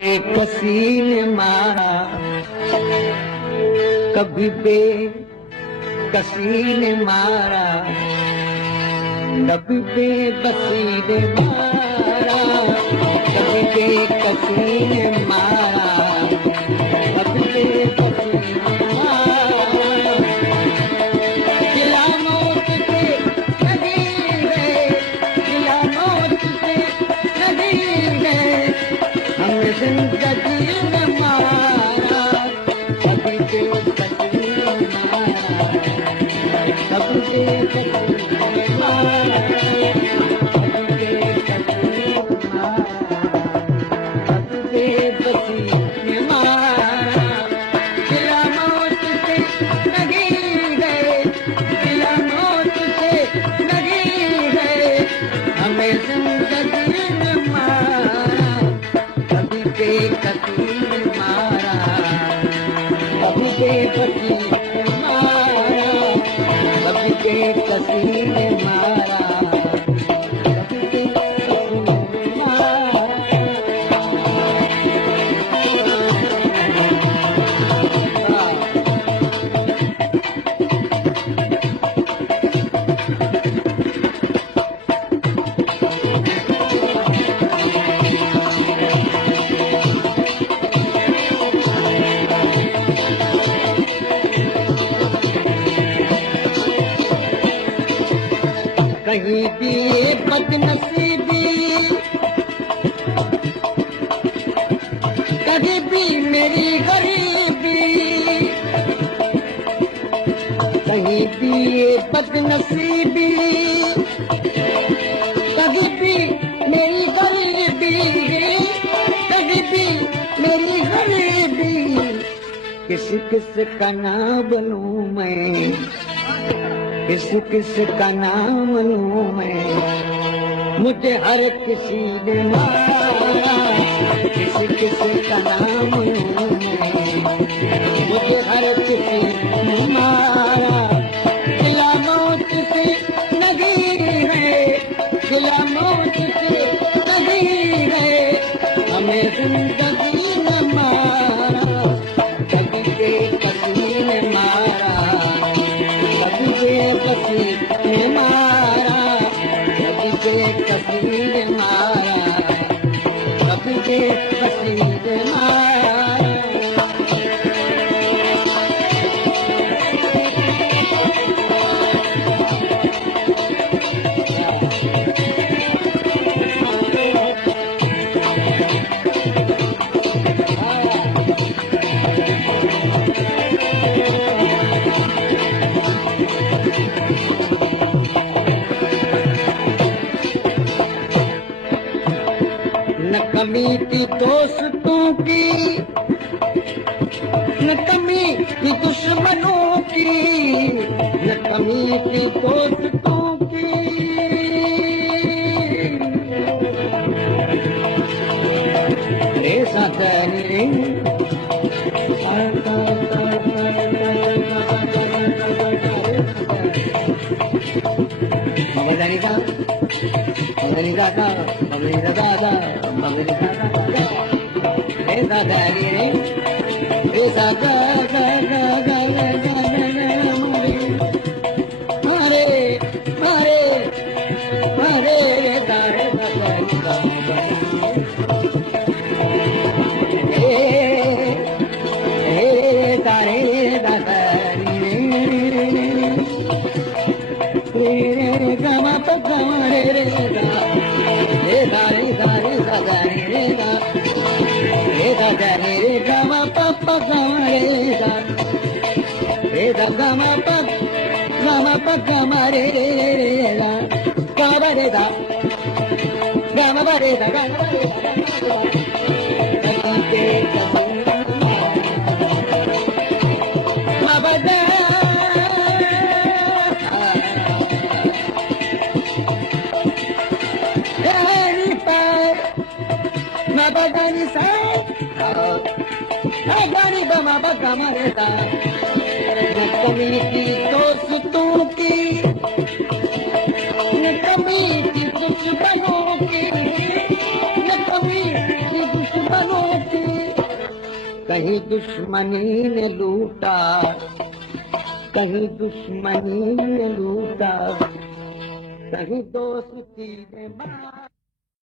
कसी ने मारा कभी बेकसी ने मारा, कभी बेबसी ने मारा, कभी बेकसी ने मारा, कभी बेबसी ने मारा। जिला मौत से नहीं गए, जिला मौत से नहीं गए, हमें जिंदगी ने मारा, कभी बेबसी ने मारा, कभी बेबसी ने मारा, कभी बेबसी ने मारा। जिला मौत से नहीं गए, जिला मौत से नहीं गए, हमें जिंदगी ने मारा, कभी बेकसी ने मारा, कभी बेबसी ने मारा, कभी बेकसी ने मारा, कभी बेबसी ने मारा। कहीं भी बदनसीबी, कहीं भी मेरी गरीबी, कहीं भी बदनसीबी, कहीं भी मेरी गरीबी, कहीं भी मेरी गरीबी। किस किस का नाम बनूं मैं, किस किस का नाम लूं मैं, मुझे हर किसी ने मारा, किस किस का नाम लूं मैं, मुझे हर किसी ने मारा। जिला मौत से नहीं है, जिला मौत से नहीं है, हमें जिंदगी ने मारा, कभी बेकसी ने मारा, कभी बेकसी ने मारा, कभी बेकसी ने मारा, कभी बेकसी ने मारा। न कमी थी दोस्तों की, न कमी थी दुश्मनों की, न कमी थी दोस्तों की, ऐसा तेरे ममदा ममनी दादा ममनी दादा ममनी दादा ऐसा तेरे ऐसा दादा दादा मारे मारे मारे तारे तारे दादा गमा पगमा रे रे गा रे दारे दारे दारे रे गा रे दादा रे गमा पगमा रे गा रे गमा पगमा रे रे गा गा रे गा गमा रे गा गमा रे Mabagani sai, agani bama bagama reta, न कमी थी दोस्तों की, न कमी थी दुश्मनों की, न कमी थी दुश्मनों की। कहीं दुश्मनी ने लूटा, कहीं दुश्मनी ने लूटा, कहीं दोस्ती ने मारा।